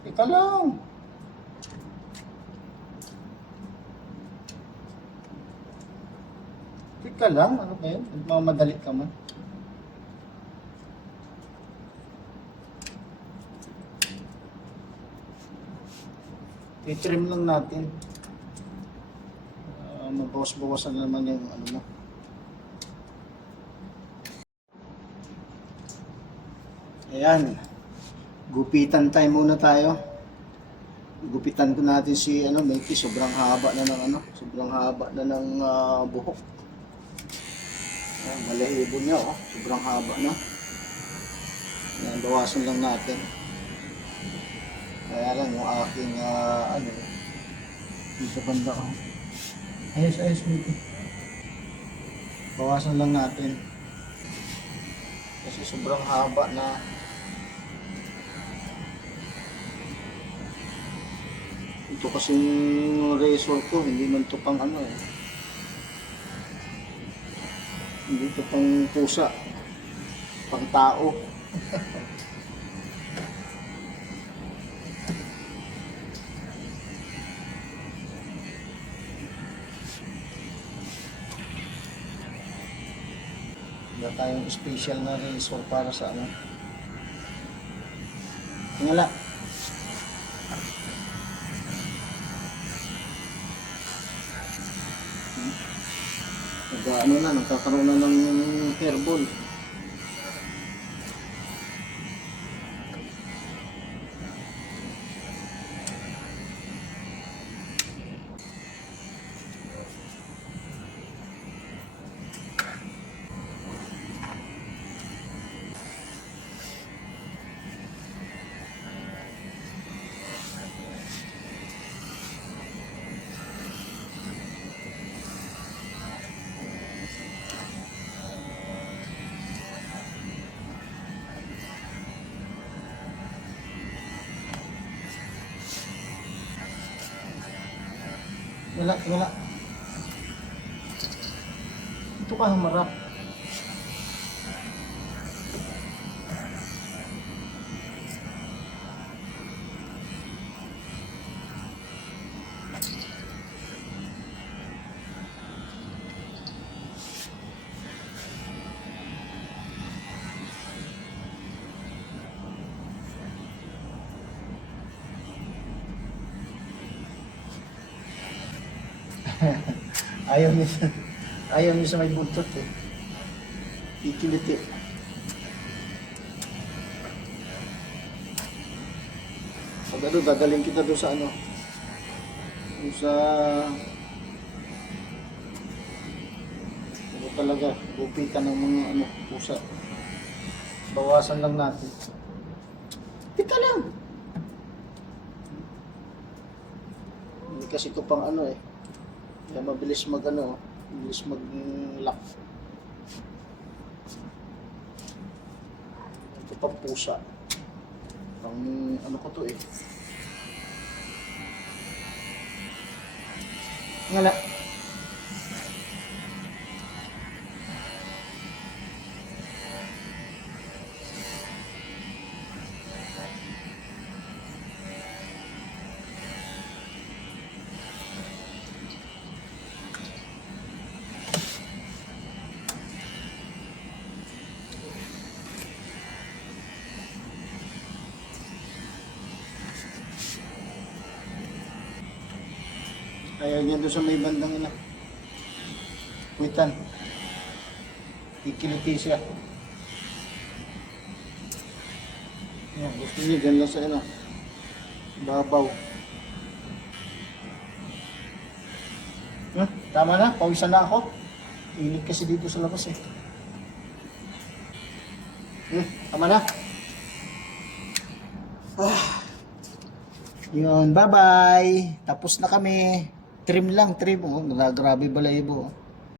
Teka lang. Teka lang, ano ba yun? Nagmamadali ka man. I-trim lang natin. Mabawas-bawasan naman yung ano mo. Ayan. Gupitan time muna tayo. Gupitan ko natin si Mikey, sobrang haba na ng sobrang haba na ng buhok. Ayan, balahibo niya sobrang haba na. Ayan, bawasan lang natin. Kaya lang yung aking dito banda ayos Mikey. Bawasan lang natin. Kasi sobrang haba na. Ito kasi yung razor ko, hindi man ito pang hindi ito pang pusa, pang tao. Wala tayong special na razor para sa Tingala. Nagkakaroon na ng hairball. Wala. Ito ka humarap. Ayaw niya sa may buntot Ikilit Pag dadaling kita doon sa doon sa talaga, gupitan ng mga pusa. Bawasan lang natin. Teka lang! Hindi kasi ito pang kaya mabilis mabilis mag-lock. Ito pang pusa. Pang ko to Ngala. Ayaw niya doon sa may bandang kuitan. Kikiliti siya. Yan, gusto niya dyan lang sa babaw. Tama na, pawisan na ako. Inig kasi dito sa labas tama na. Yun, bye-bye. Tapos na kami. Trim lang. Grabe balahibo.